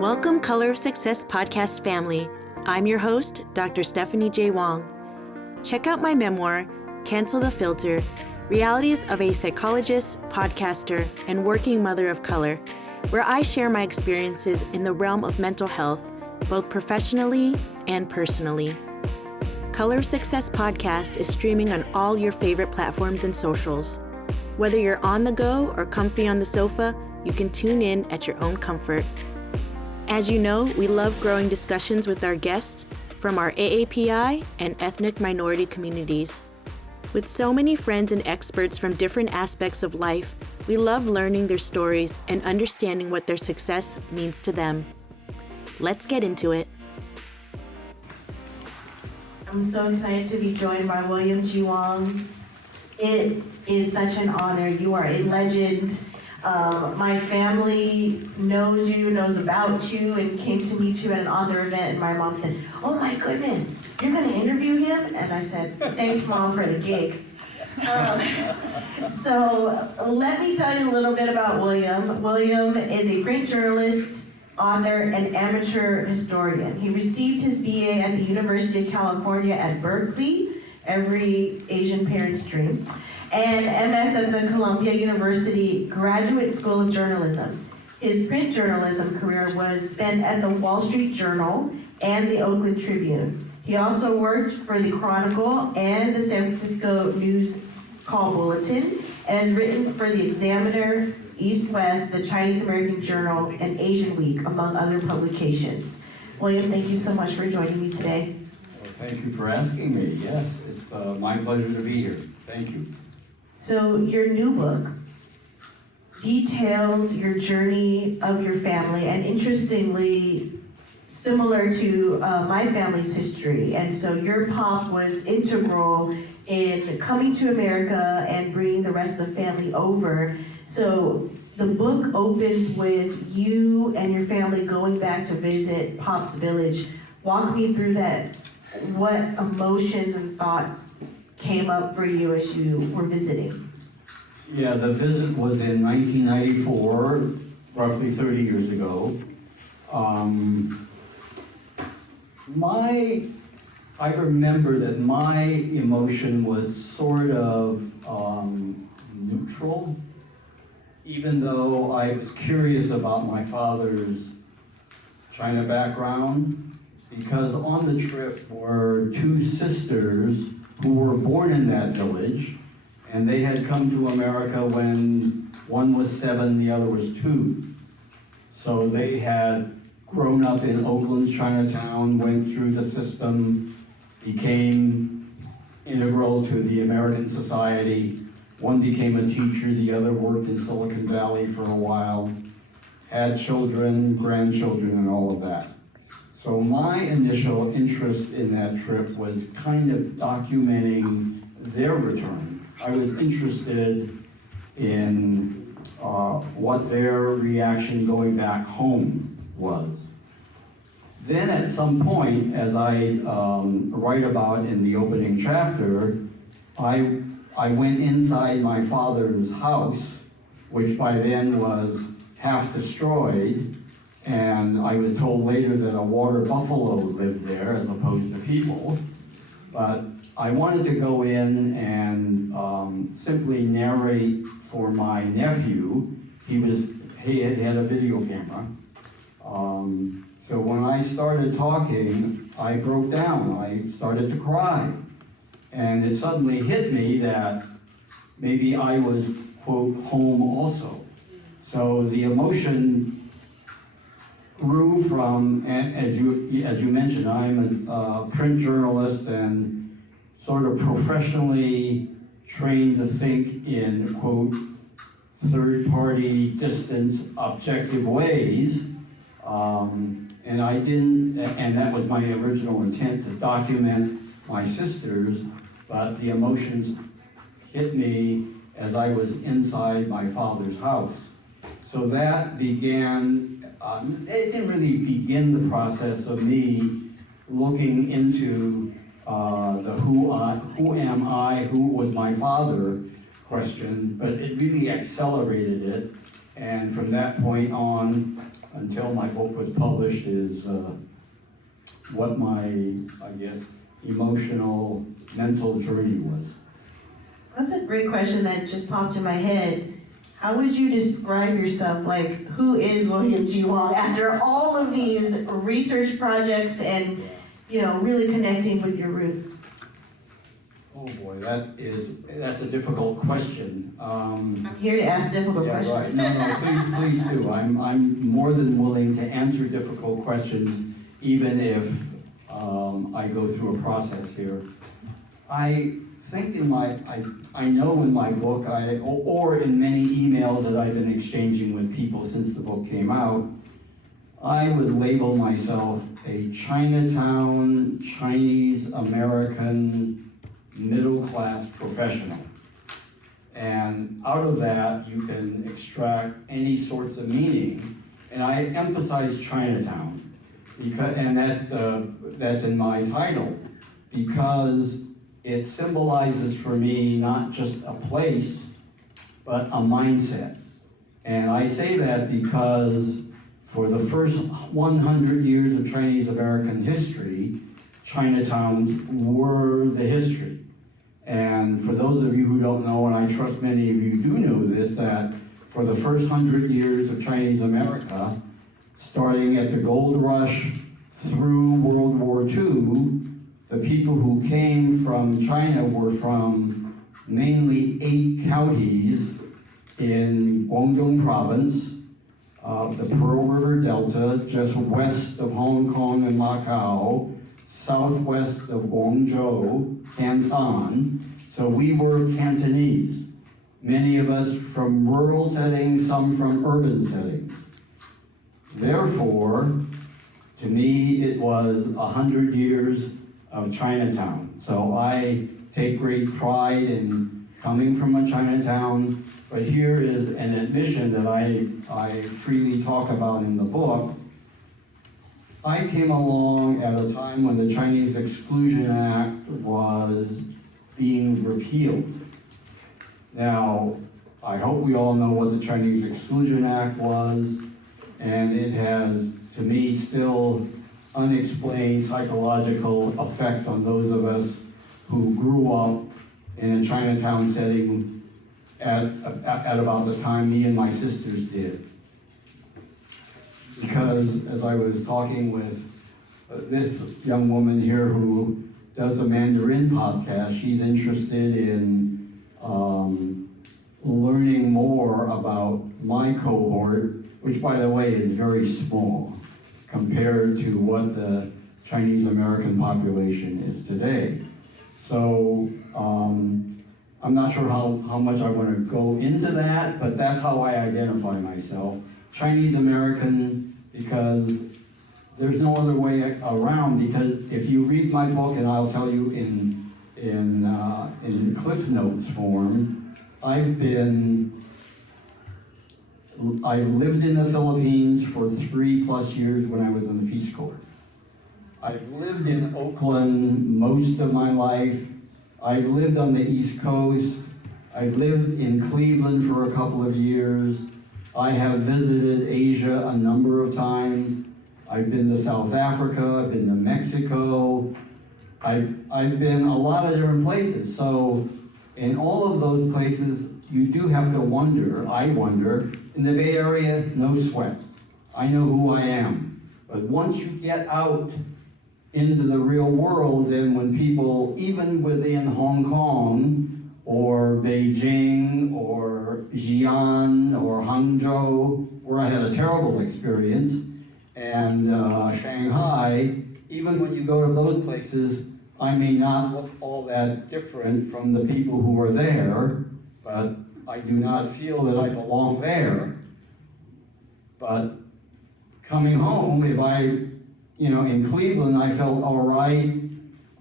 Welcome, Color of Success podcast family. I'm your host, Dr. Stephanie J. Wong. Check out my memoir, Cancel the Filter, Realities of a Psychologist, Podcaster, and Working Mother of Color, where I share my experiences in the realm of mental health, both professionally and personally. Color of Success podcast is streaming on all your favorite platforms and socials. Whether you're on the go or comfy on the sofa, you can tune in at your own comfort. As you know, we love growing discussions with our guests from our AAPI and ethnic minority communities. With so many friends and experts from different aspects of life, we love learning their stories and understanding what their success means to them. Let's get into it. I'm so excited to be joined by William Gee Wong. It is such an honor. You are a legend. My family knows you, knows about you, and came to meet you at an author event, and my mom said, "Oh my goodness, you're gonna interview him?" And I said, "Thanks, Mom, for the gig." So let me tell you a little bit about William. William is a print journalist, author, and amateur historian. He received his BA at the University of California at Berkeley, every Asian parent's dream, and MS at the Columbia University Graduate School of Journalism. His print journalism career was spent at the Wall Street Journal and the Oakland Tribune. He also worked for the Chronicle and the San Francisco News Call Bulletin, and has written for the Examiner, East West, the Chinese American Journal, and Asian Week, among other publications. William, thank you so much for joining me today. Well, thank you for asking me. Yes, it's my pleasure to be here. Thank you. So your new book details your journey of your family, and interestingly, similar to my family's history. And so your pop was integral in coming to America and bringing the rest of the family over. So the book opens with you and your family going back to visit Pop's village. Walk me through that. What emotions and thoughts came up for you as you were visiting? Yeah, the visit was in 1994, roughly 30 years ago. I remember that my emotion was sort of neutral, even though I was curious about my father's China background, because on the trip were two sisters who were born in that village, and they had come to America when one was 7, the other was 2. So they had grown up in Oakland's Chinatown, went through the system, became integral to the American society. One became a teacher, the other worked in Silicon Valley for a while, had children, grandchildren, and all of that. So my initial interest in that trip was kind of documenting their return. I was interested in what their reaction going back home was. Then at some point, as I write about in the opening chapter, I went inside my father's house, which by then was half destroyed, and I was told later that a water buffalo lived there as opposed to people. But I wanted to go in and simply narrate for my nephew. He had a video camera. So when I started talking, I broke down. I started to cry. And it suddenly hit me that maybe I was, quote, home also. So the emotion grew from, and as you mentioned, I'm a print journalist and sort of professionally trained to think in, quote, third-party, distance, objective ways. And that was my original intent, to document my sisters, but the emotions hit me as I was inside my father's house. So that began, it didn't really begin the process of me looking into the who am I, who was my father question, but it really accelerated it. And from that point on, until my book was published, is what my, I guess, emotional, mental journey was. That's a great question that just popped in my head. How would you describe yourself? Like, who is William Gee Wong after all of these research projects and, really connecting with your roots? Oh boy, that's a difficult question. I'm here to ask difficult questions. Right. No, please do. I'm more than willing to answer difficult questions, even if I go through a process here. I think I know in my book, or in many emails that I've been exchanging with people since the book came out, I would label myself a Chinatown, Chinese American, middle-class professional. And out of that, you can extract any sorts of meaning. And I emphasize Chinatown, and that's in my title, because it symbolizes for me not just a place, but a mindset. And I say that because for the first 100 years of Chinese American history, Chinatowns were the history. And for those of you who don't know, and I trust many of you do know this, that for the first 100 years of Chinese America, starting at the gold rush through World War II, the people who came from China were from mainly 8 counties in Guangdong province, the Pearl River Delta, just west of Hong Kong and Macau, southwest of Guangzhou, Canton. So we were Cantonese. Many of us from rural settings, some from urban settings. Therefore, to me, it was 100 years of Chinatown. So I take great pride in coming from a Chinatown, but here is an admission that I freely talk about in the book. I came along at a time when the Chinese Exclusion Act was being repealed. Now, I hope we all know what the Chinese Exclusion Act was, and it has, to me, still unexplained psychological effects on those of us who grew up in a Chinatown setting at about the time me and my sisters did. Because as I was talking with this young woman here who does a Mandarin podcast, she's interested in learning more about my cohort, which by the way is very small compared to what the Chinese American population is today. So I'm not sure how much I want to go into that, but that's how I identify myself. Chinese American, because there's no other way around, because if you read my book, and I'll tell you in Cliff Notes form, I've lived in the Philippines for 3+ years when I was in the Peace Corps. I've lived in Oakland most of my life. I've lived on the East Coast. I've lived in Cleveland for a couple of years. I have visited Asia a number of times. I've been to South Africa, I've been to Mexico. I've been a lot of different places. So in all of those places, you do have to wonder, I wonder, in the Bay Area, no sweat. I know who I am. But once you get out into the real world, then when people, even within Hong Kong, or Beijing, or Xi'an, or Hangzhou, where I had a terrible experience, and Shanghai, even when you go to those places, I may not look all that different from the people who are there, but I do not feel that I belong there. But coming home, if in Cleveland, I felt all right.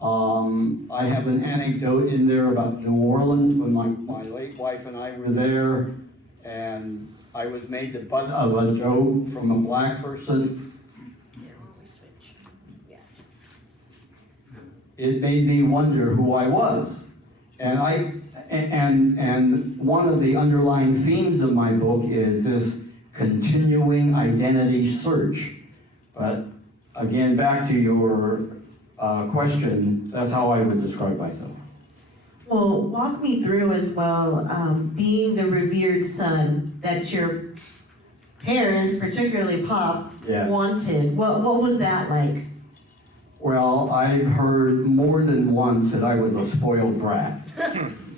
I have an anecdote in there about New Orleans when my late wife and I were there, and I was made the butt of a joke from a black person. It made me wonder who I was. And one of the underlying themes of my book is this continuing identity search. But again, back to your question, that's how I would describe myself. Well, walk me through as well, being the revered son that your parents, particularly Pop, Yes. wanted. What was that like? Well, I've heard more than once that I was a spoiled brat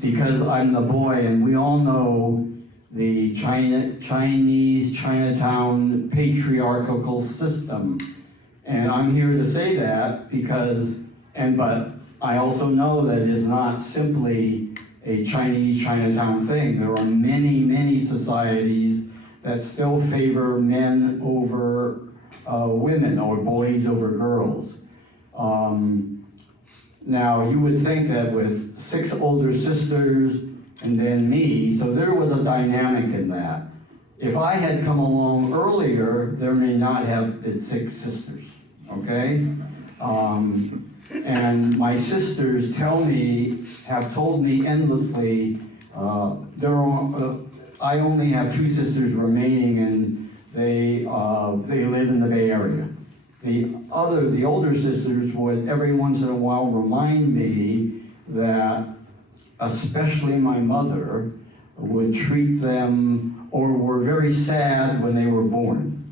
because I'm the boy, and we all know the Chinese Chinatown patriarchal system. And I'm here to say that because, but I also know that it is not simply a Chinese Chinatown thing. There are many, many societies that still favor men over women or boys over girls. Now, you would think that with 6 older sisters and then me, so there was a dynamic in that. If I had come along earlier, there may not have been 6 sisters, okay? And my sisters have told me endlessly, I only have 2 sisters remaining, and they live in the Bay Area. The older sisters would every once in a while remind me that, especially my mother, would treat them or were very sad when they were born.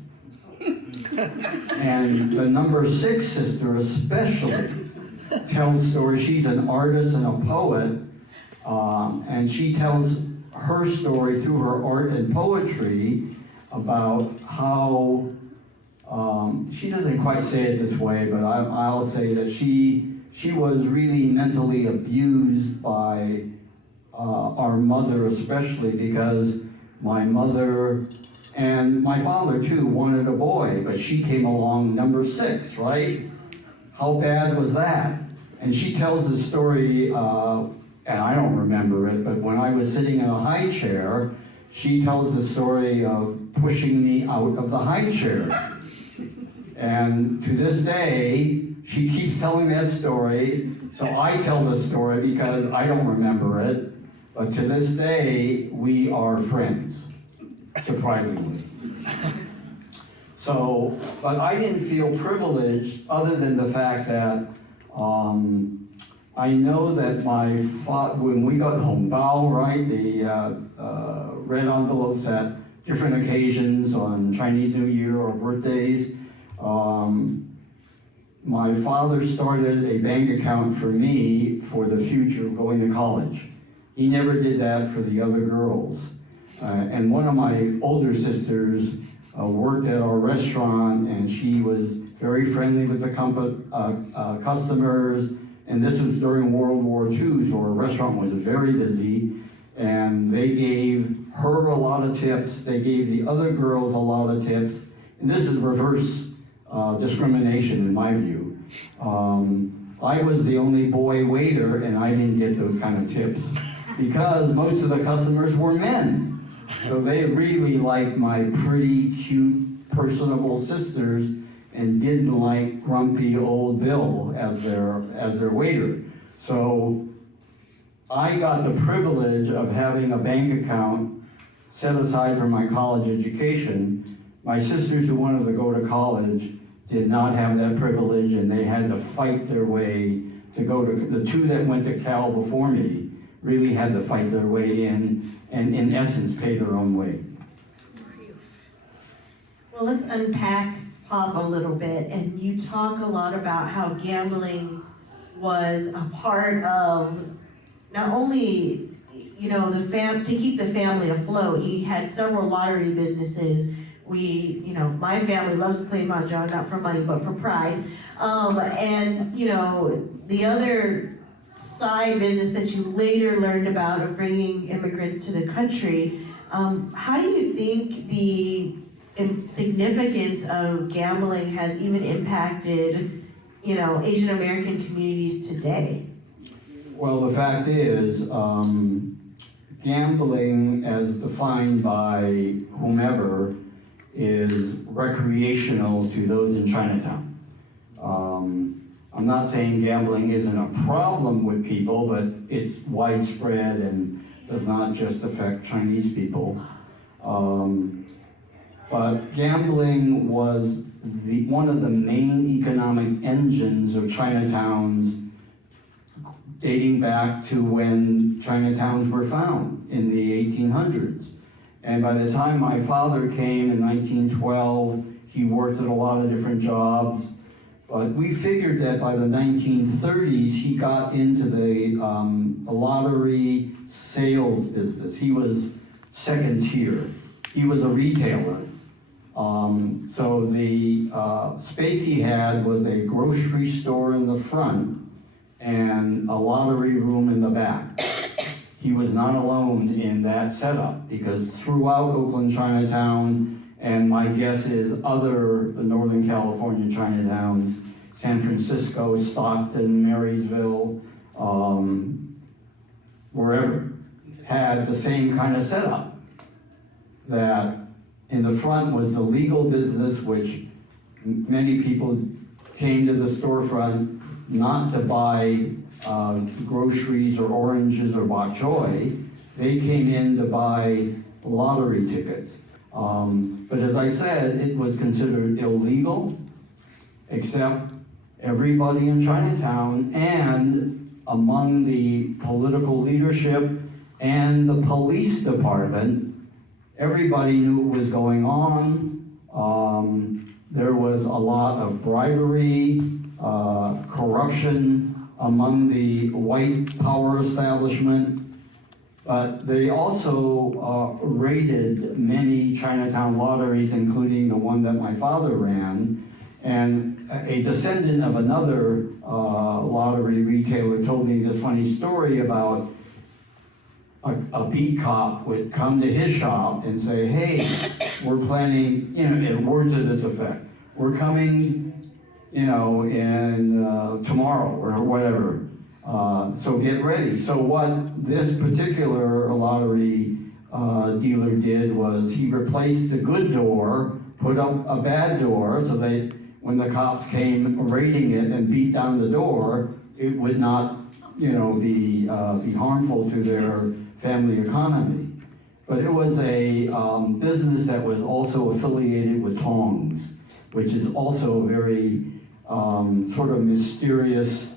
And the number 6 sister especially tells stories. She's an artist and a poet, and she tells her story through her art and poetry about how, she doesn't quite say it this way, but I'll say that she was really mentally abused by our mother especially, because my mother and my father too wanted a boy, but she came along number 6, right? How bad was that? And she tells the story, and I don't remember it, but when I was sitting in a high chair, she tells the story of pushing me out of the high chair. And to this day, she keeps telling that story, so I tell the story because I don't remember it, but to this day, we are friends, surprisingly. So, but I didn't feel privileged other than the fact that I know that my father, when we got home, bao, right, the red envelopes at different occasions on Chinese New Year or birthdays, my father started a bank account for me for the future going to college. He never did that for the other girls. And one of my older sisters worked at our restaurant, and she was very friendly with the customers. And this was during World War II, so our restaurant was very busy. And they gave her a lot of tips. They gave the other girls a lot of tips. And this is reverse discrimination in my view. I was the only boy waiter, and I didn't get those kind of tips because most of the customers were men. So they really liked my pretty, cute, personable sisters and didn't like grumpy old Bill as their waiter. So I got the privilege of having a bank account set aside for my college education. My sisters who wanted to go to college did not have that privilege, and they had to fight their way to go to, the 2 that went to Cal before me really had to fight their way in, and in essence pay their own way. Well, let's unpack Pop a little bit, and you talk a lot about how gambling was a part of not only, to keep the family afloat. He had several lottery businesses. My family loves to play mahjong, not for money, but for pride. And the other side business that you later learned about of bringing immigrants to the country, how do you think the significance of gambling has even impacted, Asian American communities today? Well, the fact is, gambling as defined by whomever is recreational to those in Chinatown. I'm not saying gambling isn't a problem with people, but it's widespread and does not just affect Chinese people. but gambling was one of the main economic engines of Chinatowns dating back to when Chinatowns were found in the 1800s. And by the time my father came in 1912, he worked at a lot of different jobs. But we figured that by the 1930s, he got into the lottery sales business. He was second tier. He was a retailer. So the space he had was a grocery store in the front and a lottery room in the back. He was not alone in that setup, because throughout Oakland Chinatown, and my guess is other Northern California Chinatowns, San Francisco, Stockton, Marysville, wherever, had the same kind of setup. That in the front was the legal business, which many people came to the storefront not to buy groceries or oranges or bok choy. They came in to buy lottery tickets. But as I said, it was considered illegal, except everybody in Chinatown and among the political leadership and the police department, everybody knew what was going on. There was a lot of bribery, corruption among the white power establishment, but they also raided many Chinatown lotteries, including the one that my father ran. And a descendant of another lottery retailer told me the funny story about a beat cop would come to his shop and say, hey, we're planning, in words to this effect, we're coming, in tomorrow or whatever, so get ready. So what this particular lottery dealer did was he replaced the good door, put up a bad door, so that when the cops came raiding it and beat down the door, it would not, be harmful to their family economy. But it was a business that was also affiliated with Tongs, which is also a very sort of mysterious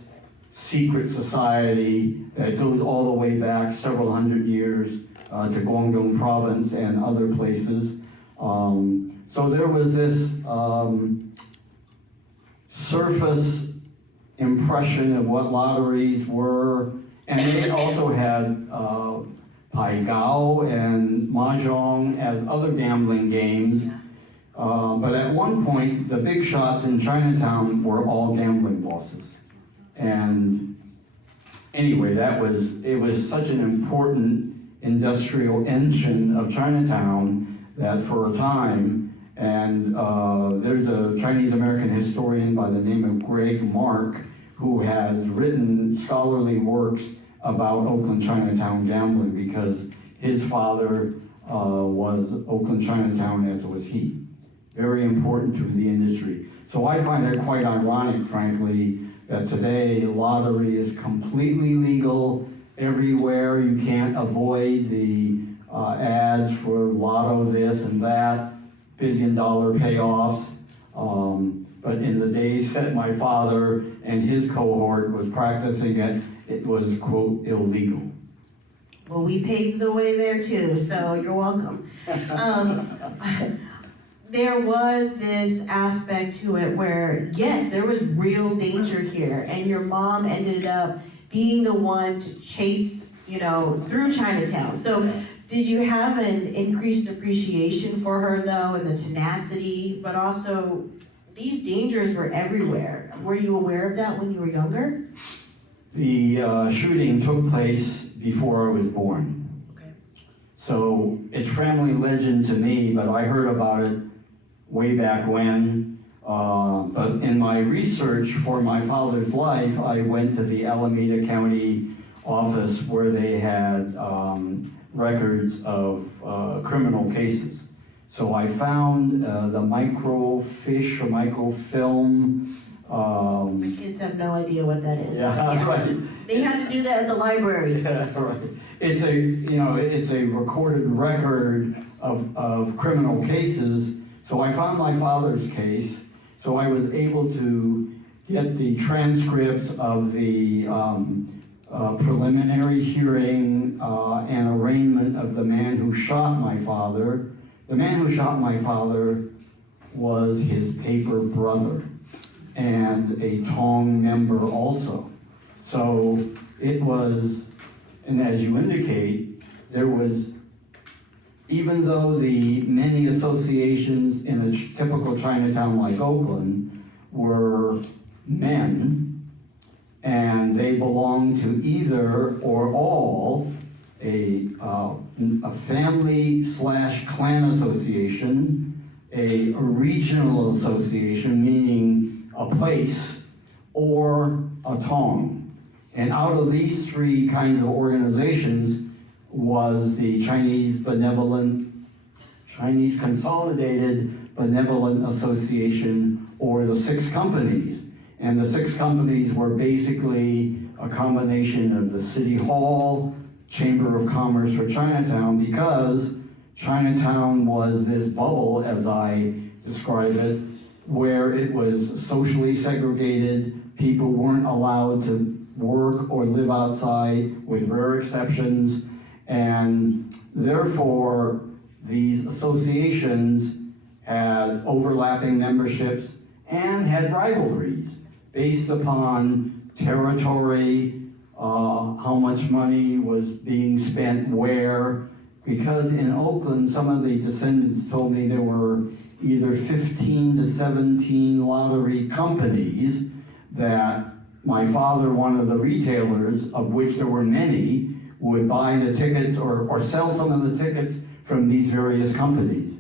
secret society that goes all the way back several hundred years to Guangdong province and other places. So there was this surface impression of what lotteries were, and they also had Pai Gao and Mahjong as other gambling games. But at one point, the big shots in Chinatown were all gambling bosses. And anyway, it was such an important industrial engine of Chinatown that for a time, and there's a Chinese-American historian by the name of Greg Mark who has written scholarly works about Oakland Chinatown gambling because his father was Oakland Chinatown, as was he. Very important to the industry. So I find it quite ironic, frankly, that today lottery is completely legal everywhere. You can't avoid the ads for lotto this and that, billion-dollar payoffs. But in the days that my father and his cohort was practicing it, it was, quote, illegal. Well, we paved the way there too, so you're welcome. There was this aspect to it where, yes, there was real danger here, and your mom ended up being the one to chase, through Chinatown. So did you have an increased appreciation for her, though, and the tenacity, but also these dangers were everywhere? Were you aware of that when you were younger? The shooting took place before I was born. Okay. So it's family legend to me, but I heard about it way back when. But in my research for my father's life, I went to the Alameda County office where they had records of criminal cases. So I found the microfiche or microfilm. My kids have no idea what that is. Yeah, right. They had to do that at the library. Yeah, right. It's a recorded record of criminal cases, So I found my father's case, so I was able to get the transcripts of the preliminary hearing and arraignment of the man who shot my father. The man who shot my father was his paper brother and a Tong member also. So it was, and as you indicate, there was, even though the many associations in a typical Chinatown like Oakland were men, and they belonged to either or all a family/clan association, a regional association, meaning a place, or a Tong. And out of these three kinds of organizations was the Chinese Consolidated Benevolent Association, or the 6 companies. And the 6 companies were basically a combination of the City Hall, Chamber of Commerce for Chinatown, because Chinatown was this bubble, as I describe it, where it was socially segregated. People weren't allowed to work or live outside, with rare exceptions, and therefore these associations had overlapping memberships and had rivalries based upon territory, how much money was being spent where, because in Oakland, some of the descendants told me there were either 15 to 17 lottery companies that my father, one of the retailers, of which there were many, would buy the tickets or sell some of the tickets from these various companies.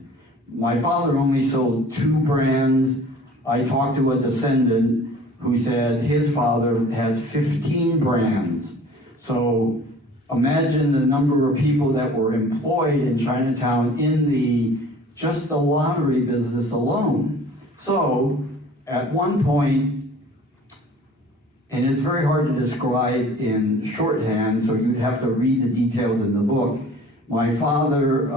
My father only sold 2 brands. I talked to a descendant who said his father had 15 brands. So imagine the number of people that were employed in Chinatown in just the lottery business alone. So at one point, and it's very hard to describe in shorthand, so you'd have to read the details in the book. My father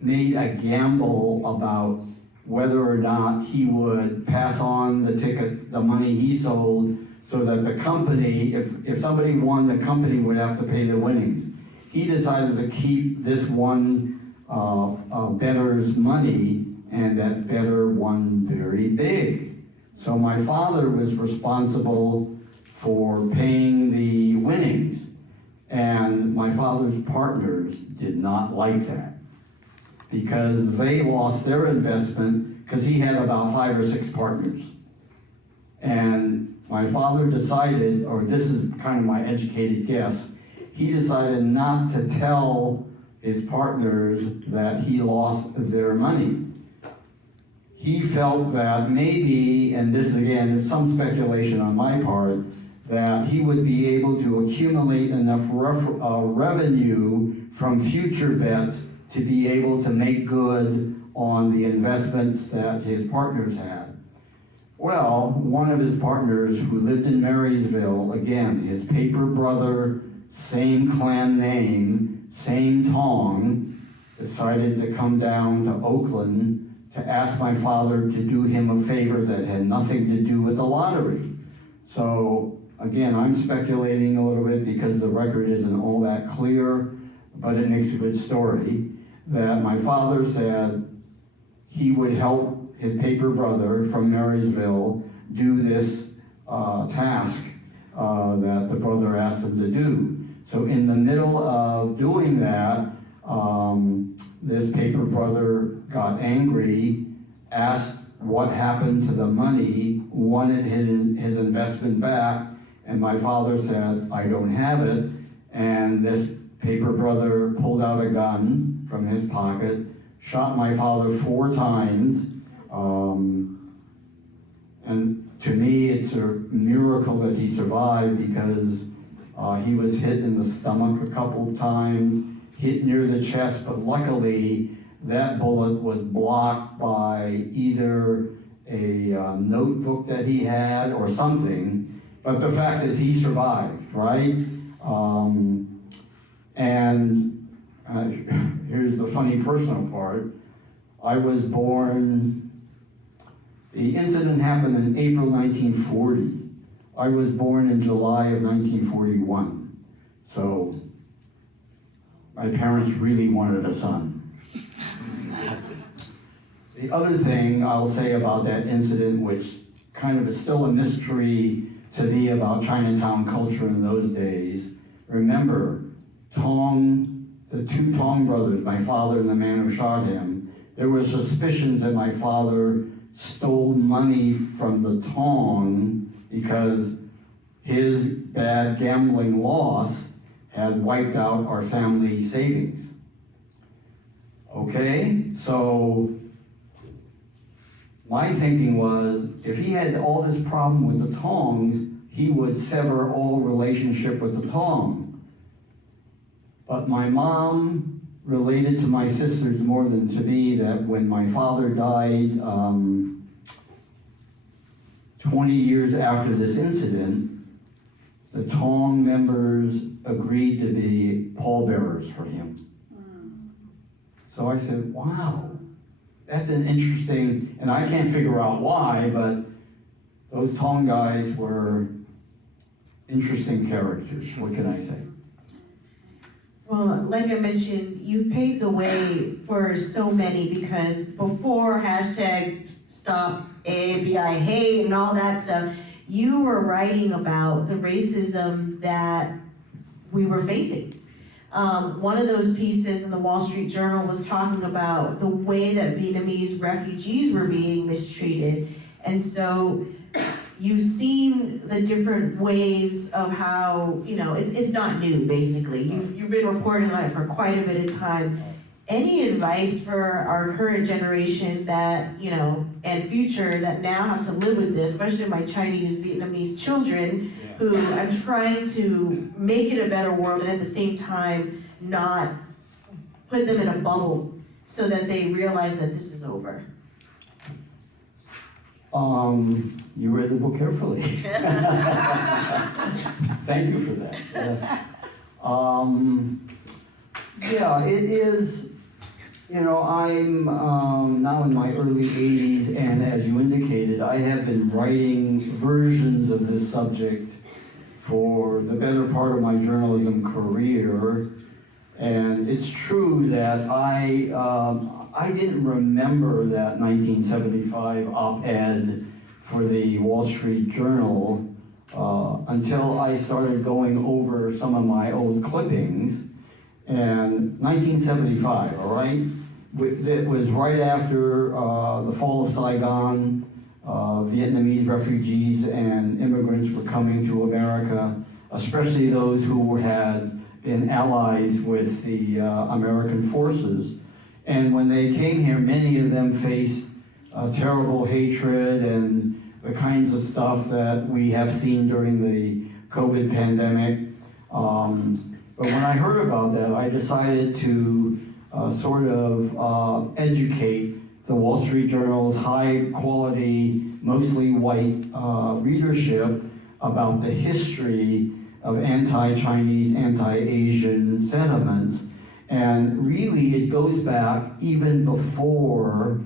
made a gamble about whether or not he would pass on the money he sold, so that the company, if somebody won, the company would have to pay the winnings. He decided to keep this one bettor's money, and that bettor won very big. So my father was responsible for paying the winnings, and my father's partners did not like that, because they lost their investment, because he had about 5 or 6 partners. And my father decided, or this is kind of my educated guess, he decided not to tell his partners that he lost their money. He felt that maybe, and this again is some speculation on my part, that he would be able to accumulate enough revenue from future bets to be able to make good on the investments that his partners had. Well, one of his partners who lived in Marysville, again, his paper brother, same clan name, same Tong, decided to come down to Oakland to ask my father to do him a favor that had nothing to do with the lottery. So again, I'm speculating a little bit because the record isn't all that clear, but it makes a good story, that my father said he would help his paper brother from Marysville do this task that the brother asked him to do. So in the middle of doing that, this paper brother got angry, asked what happened to the money, wanted his investment back, and my father said, I don't have it. And this paper brother pulled out a gun from his pocket, shot my father 4 times. And to me, it's a miracle that he survived, because he was hit in the stomach a couple times, hit near the chest, but luckily that bullet was blocked by either a notebook that he had or something. But the fact is he survived, right? Here's the funny personal part. I was born, the incident happened in April 1940. I was born in July of 1941. So my parents really wanted a son. The other thing I'll say about that incident, which kind of is still a mystery to me about Chinatown culture in those days, remember, the two Tong brothers, my father and the man who shot him, there were suspicions that my father stole money from the Tong because his bad gambling loss had wiped out our family savings. Okay, so my thinking was, if he had all this problem with the Tongs, he would sever all relationship with the Tong. But my mom related to my sisters more than to me that when my father died 20 years after this incident, the Tong members agreed to be pallbearers for him. So I said, wow, that's an interesting, and I can't figure out why, but those Tong guys were interesting characters. What can I say? Well, like I mentioned, you've paved the way for so many because before hashtag stop AAPI hate and all that stuff, you were writing about the racism that we were facing. One of those pieces in the Wall Street Journal was talking about the way that Vietnamese refugees were being mistreated. And so you've seen the different waves of how, it's not new, basically. You've been reporting on it for quite a bit of time. Any advice for our current generation that, and future that now have to live with this, especially my Chinese, Vietnamese children, who are trying to make it a better world and at the same time not put them in a bubble so that they realize that this is over? You read the book carefully. Thank you for that. Yes. Yeah, it is, I'm now in my early 80s, and as you indicated, I have been writing versions of this subject for the better part of my journalism career. And it's true that I didn't remember that 1975 op-ed for the Wall Street Journal until I started going over some of my old clippings. And 1975, all right? It was right after the fall of Saigon. Vietnamese refugees and immigrants were coming to America, especially those who had been allies with the American forces. And when they came here, many of them faced terrible hatred and the kinds of stuff that we have seen during the COVID pandemic. But when I heard about that, I decided to educate the Wall Street Journal's high-quality, mostly white readership about the history of anti-Chinese, anti-Asian sentiments. And really, it goes back even before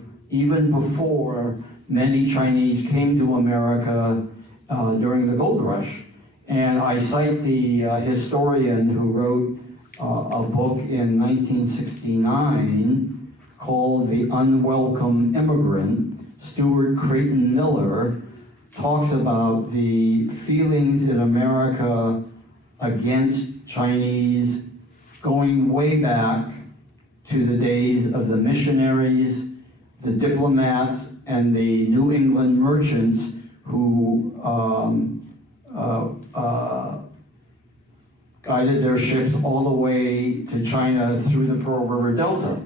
many Chinese came to America during the gold rush. And I cite the historian who wrote a book in 1969 called The Unwelcome Immigrant. Stuart Creighton Miller talks about the feelings in America against Chinese going way back to the days of the missionaries, the diplomats, and the New England merchants who guided their ships all the way to China through the Pearl River Delta.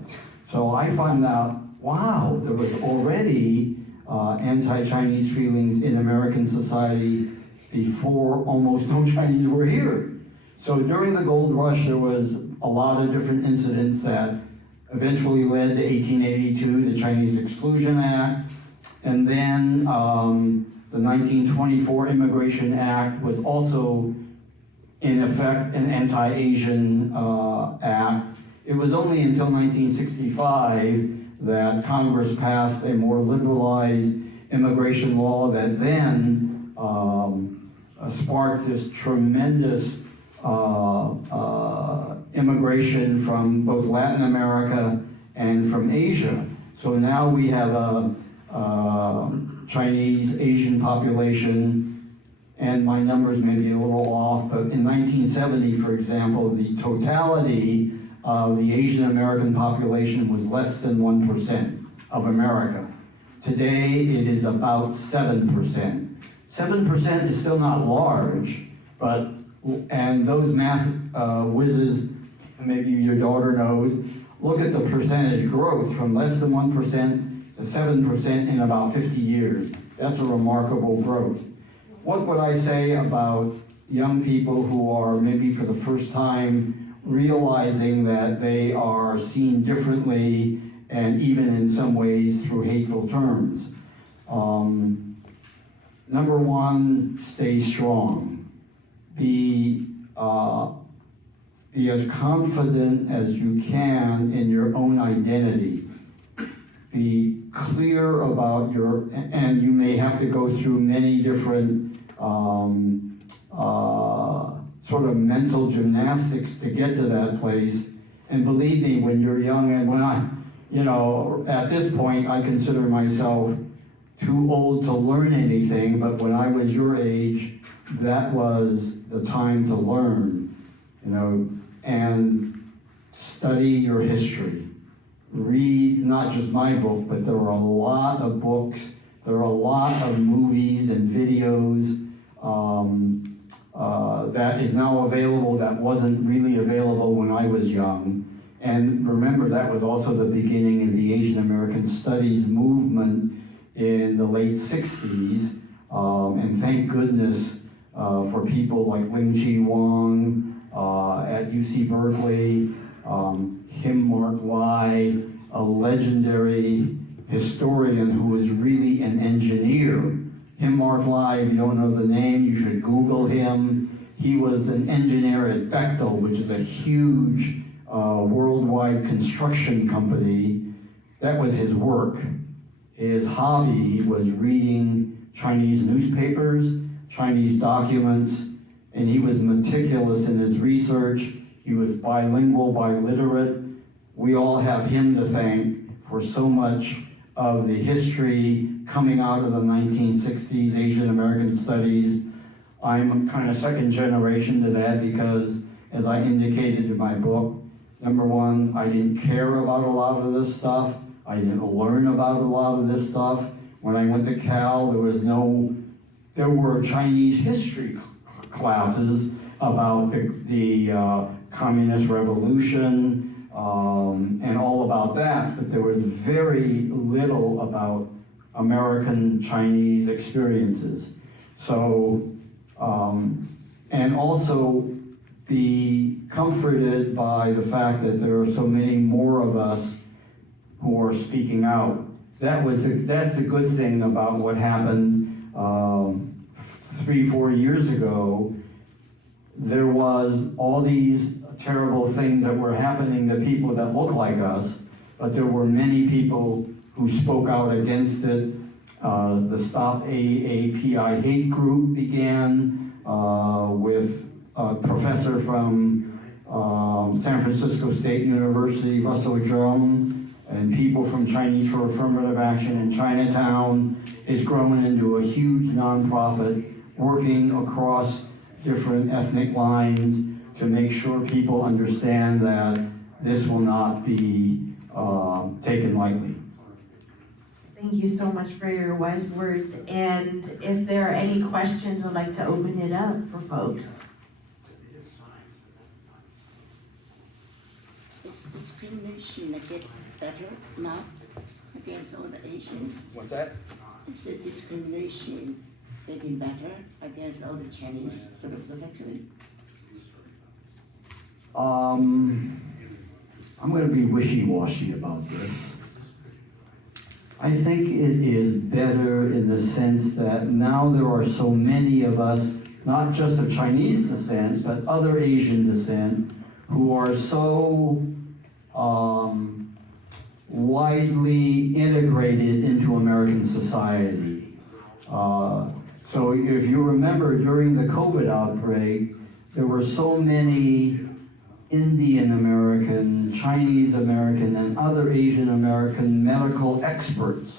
So I found out, wow, there was already anti-Chinese feelings in American society before almost no Chinese were here. So during the gold rush, there was a lot of different incidents that eventually led to 1882, the Chinese Exclusion Act, and then the 1924 Immigration Act was also in effect an anti-Asian act. It was only until 1965 that Congress passed a more liberalized immigration law that then sparked this tremendous immigration from both Latin America and from Asia. So now we have a Chinese, Asian population, and my numbers may be a little off, but in 1970, for example, the totality of the Asian American population was less than 1% of America. Today, it is about 7%. 7% is still not large, but, and those math whizzes, maybe your daughter knows, look at the percentage growth from less than 1% to 7% in about 50 years. That's a remarkable growth. What would I say about young people who are maybe for the first time realizing that they are seen differently and even in some ways through hateful terms? Number one, stay strong. Be as confident as you can in your own identity. Be clear about your, and you may have to go through many different sort of mental gymnastics to get to that place. And believe me, when you're young, and when I, at this point, I consider myself too old to learn anything, but when I was your age, that was the time to learn, and study your history. Read not just my book, but there are a lot of books, there are a lot of movies and videos that is now available that wasn't really available when I was young. And remember, that was also the beginning of the Asian American Studies movement in the late 60s. And thank goodness for people like William Gee Wong at UC Berkeley, Mark Lai, a legendary historian who was really an engineer. Mark Lai, if you don't know the name, you should Google him. He was an engineer at Bechtel, which is a huge worldwide construction company. That was his work. His hobby was reading Chinese newspapers, Chinese documents, and he was meticulous in his research. He was bilingual, biliterate. We all have him to thank for so much of the history coming out of the 1960s Asian American studies. I'm kind of second generation to that because, as I indicated in my book, number one, I didn't care about a lot of this stuff. I didn't learn about a lot of this stuff. When I went to Cal, there were Chinese history classes about the communist revolution and all about that, but there was very little about American Chinese experiences. So, and also be comforted by the fact that there are so many more of us who are speaking out. That's the good thing about what happened 3-4 years ago. There was all these terrible things that were happening to people that look like us, but there were many people who spoke out against it. The Stop AAPI hate group began with a professor from San Francisco State University, Russell Drum, and people from Chinese for Affirmative Action in Chinatown. It's grown into a huge nonprofit working across different ethnic lines to make sure people understand that this will not be taken lightly. Thank you so much for your wise words. And if there are any questions, I'd like to open it up for folks. Is discrimination get better now against all the Asians? What's that? Is the discrimination getting better against all the Chinese specifically? I'm going to be wishy-washy about this. I think it is better in the sense that now there are so many of us, not just of Chinese descent, but other Asian descent, who are so widely integrated into American society. So if you remember during the COVID outbreak, there were so many Indian American, Chinese American, and other Asian American medical experts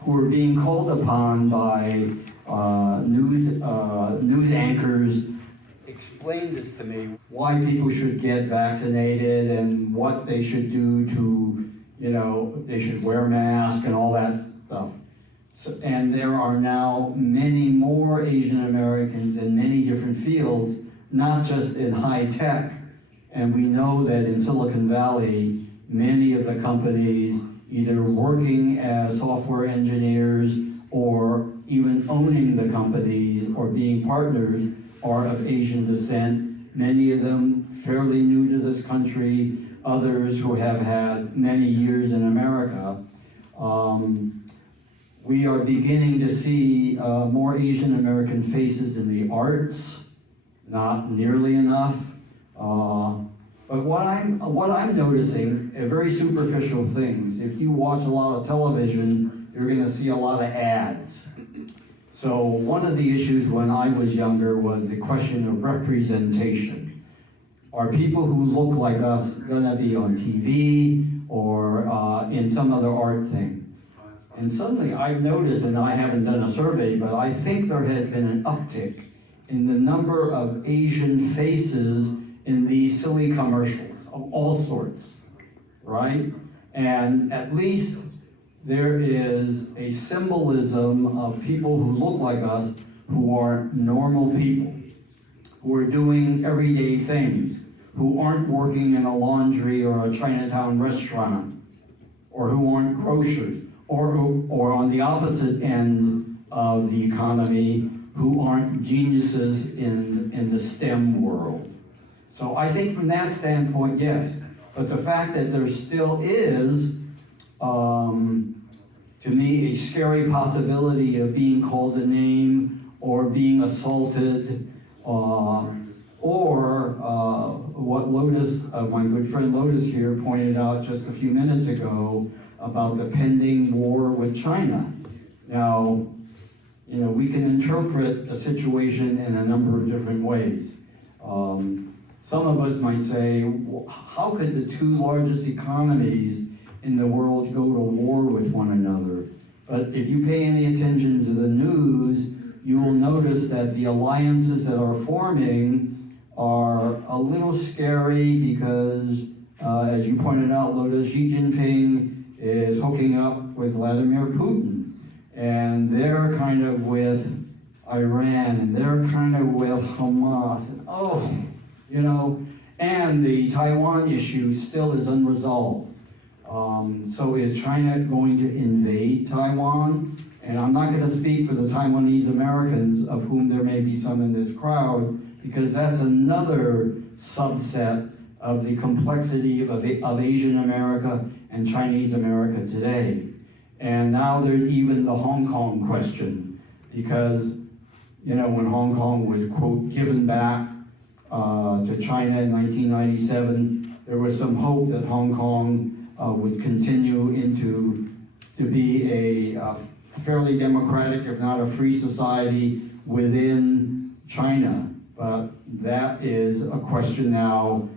who were being called upon by news anchors. Explain this to me, why people should get vaccinated and what they should do to, they should wear masks and all that stuff. So, and there are now many more Asian Americans in many different fields, not just in high tech. And we know that in Silicon Valley, many of the companies either working as software engineers or even owning the companies or being partners are of Asian descent. Many of them fairly new to this country, others who have had many years in America. We are beginning to see more Asian American faces in the arts, not nearly enough. But what I'm noticing, very superficial things. If you watch a lot of television, you're going to see a lot of ads. So one of the issues when I was younger was the question of representation. Are people who look like us going to be on TV or in some other art thing? And suddenly I've noticed, and I haven't done a survey, but I think there has been an uptick in the number of Asian faces in these silly commercials of all sorts, right? And at least there is a symbolism of people who look like us, who are normal people, who are doing everyday things, who aren't working in a laundry or a Chinatown restaurant, or who aren't grocers, or on the opposite end of the economy, who aren't geniuses in the STEM world. So I think from that standpoint, yes. But the fact that there still is, to me, a scary possibility of being called a name or being assaulted, or what Lotus, my good friend Lotus here pointed out just a few minutes ago about the pending war with China. Now, we can interpret a situation in a number of different ways. Some of us might say, well, how could the two largest economies in the world go to war with one another? But if you pay any attention to the news, you will notice that the alliances that are forming are a little scary because, as you pointed out, Lotus, Xi Jinping is hooking up with Vladimir Putin. And they're kind of with Iran, and they're kind of with Hamas. And the Taiwan issue still is unresolved. So is China going to invade Taiwan? And I'm not going to speak for the Taiwanese Americans, of whom there may be some in this crowd, because that's another subset of the complexity of Asian America and Chinese America today. And now there's even the Hong Kong question, because, when Hong Kong was, quote, given back to China in 1997, there was some hope that Hong Kong would continue to be a fairly democratic, if not a free society within China. But that is a question now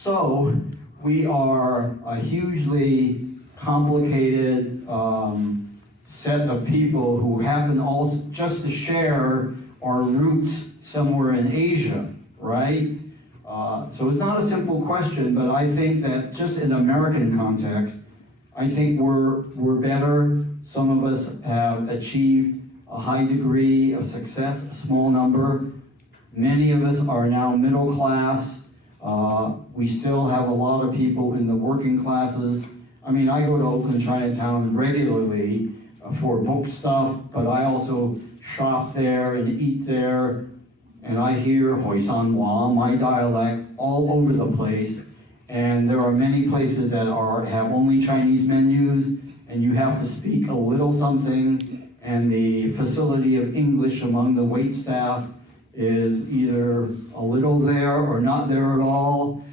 So we are a hugely complicated set of people who happen all just to share our roots somewhere in Asia, right? So it's not a simple question, but I think that just in American context, I think we're better. Some of us have achieved a high degree of success, a small number. Many of us are now middle class. We still have a lot of people in the working classes. I mean, I go to Oakland Chinatown regularly for book stuff, but I also shop there and eat there, and I hear Hoi San Hua, my dialect, all over the place. And there are many places that have only Chinese menus, and you have to speak a little something, and the facility of English among the wait staff is either a little there or not there at all.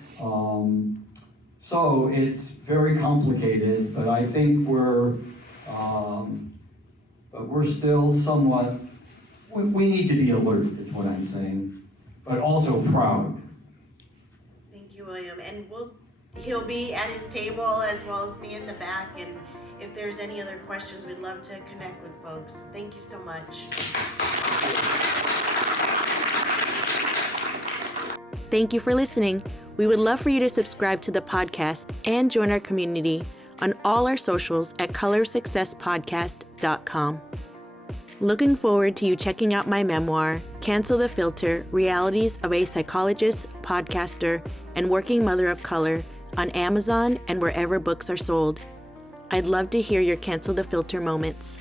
So it's very complicated, but I think we're still somewhat, we need to be alert, is what I'm saying, but also proud. Thank you, William. And he'll be at his table as well as me in the back. And if there's any other questions, we'd love to connect with folks. Thank you so much. Thank you for listening. We would love for you to subscribe to the podcast and join our community on all our socials at colorsuccesspodcast.com. Looking forward to you checking out my memoir, Cancel the Filter, Realities of a Psychologist, Podcaster, and Working Mother of Color on Amazon and wherever books are sold. I'd love to hear your Cancel the Filter moments.